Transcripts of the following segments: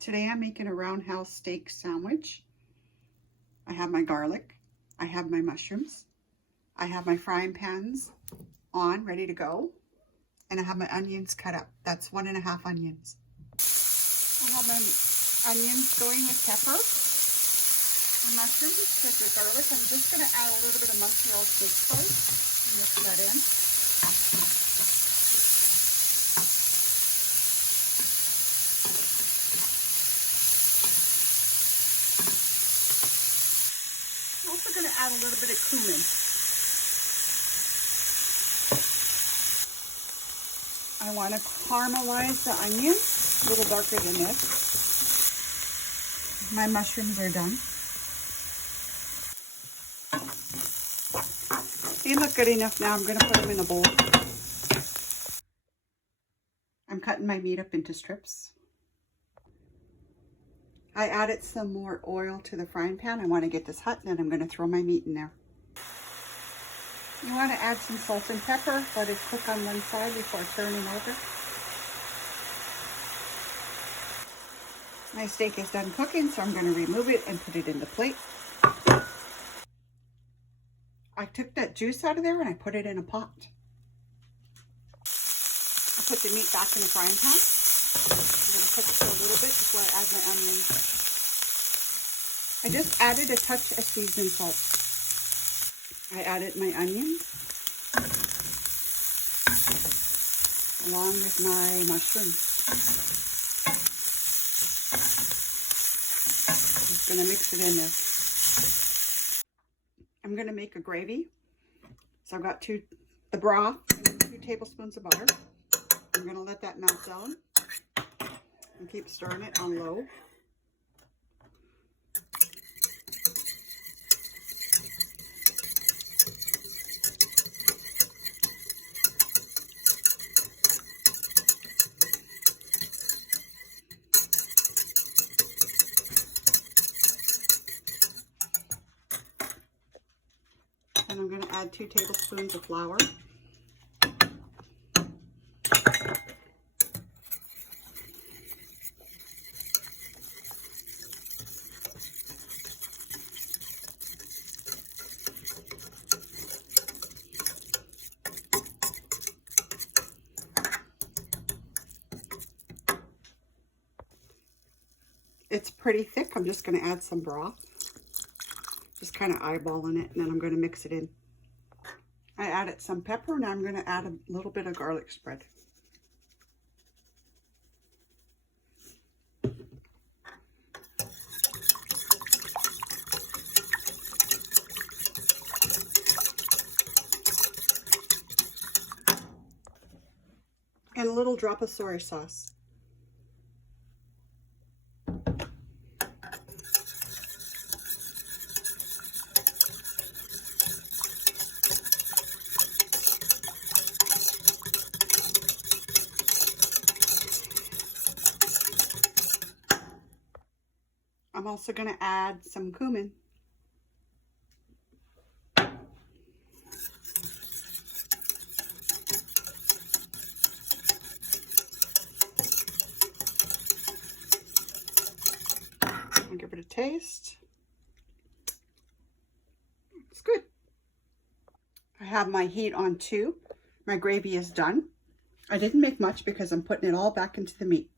Today I'm making a roundhouse steak sandwich. I have my garlic, I have my mushrooms, I have my frying pans on, ready to go, and I have my onions cut up. That's 1.5 onions. I have my onions going with pepper and mushrooms with the garlic. I'm just going to add a little bit of Montreal steak spice, mix that in. I'm also going to add a little bit of cumin. I want to caramelize the onions, a little darker than this. My mushrooms are done. They look good enough now. I'm going to put them in a bowl. I'm cutting my meat up into strips. I added some more oil to the frying pan. I want to get this hot, and then I'm going to throw my meat in there. You want to add some salt and pepper, let it cook on one side before turning over. My steak is done cooking, so I'm going to remove it and put it in the plate. I took that juice out of there and I put it in a pot. I put the meat back in the frying pan. I'm going to cook it for a little bit before I add my onions. I just added a touch of seasoning salt. I added my onions along with my mushrooms. Just going to mix it in there. I'm going to make a gravy. So I've got the broth, 2 tablespoons of butter. I'm going to let that melt down and keep stirring it on low. And I'm going to add 2 tablespoons of flour. It's pretty thick. I'm just going to add some broth. Just kind of eyeballing it, and then I'm going to mix it in. I added some pepper, and I'm going to add a little bit of garlic spread. And a little drop of soy sauce. I'm also going to add some cumin. I'll give it a taste. It's good. I have my heat on 2. My gravy is done. I didn't make much because I'm putting it all back into the meat.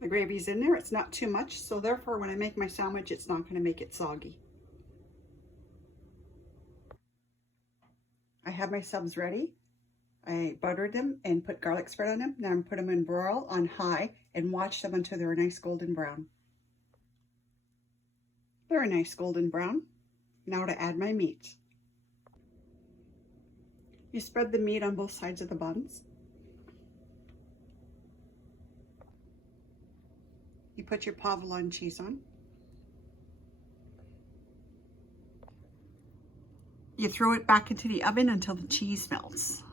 The gravy's in there. It's not too much, so therefore when I make my sandwich, it's not going to make it soggy. I have my subs ready. I buttered them and put garlic spread on them. Now I'm put them in broil on high and watch them until they're a nice golden brown. They're a nice golden brown. Now to add my meat. You spread the meat on both sides of the buns. You put your provolone cheese on. You throw it back into the oven until the cheese melts.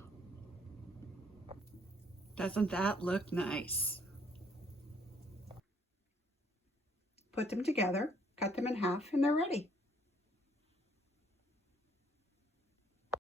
Doesn't that look nice? Put them together. cut them in half, and they're ready.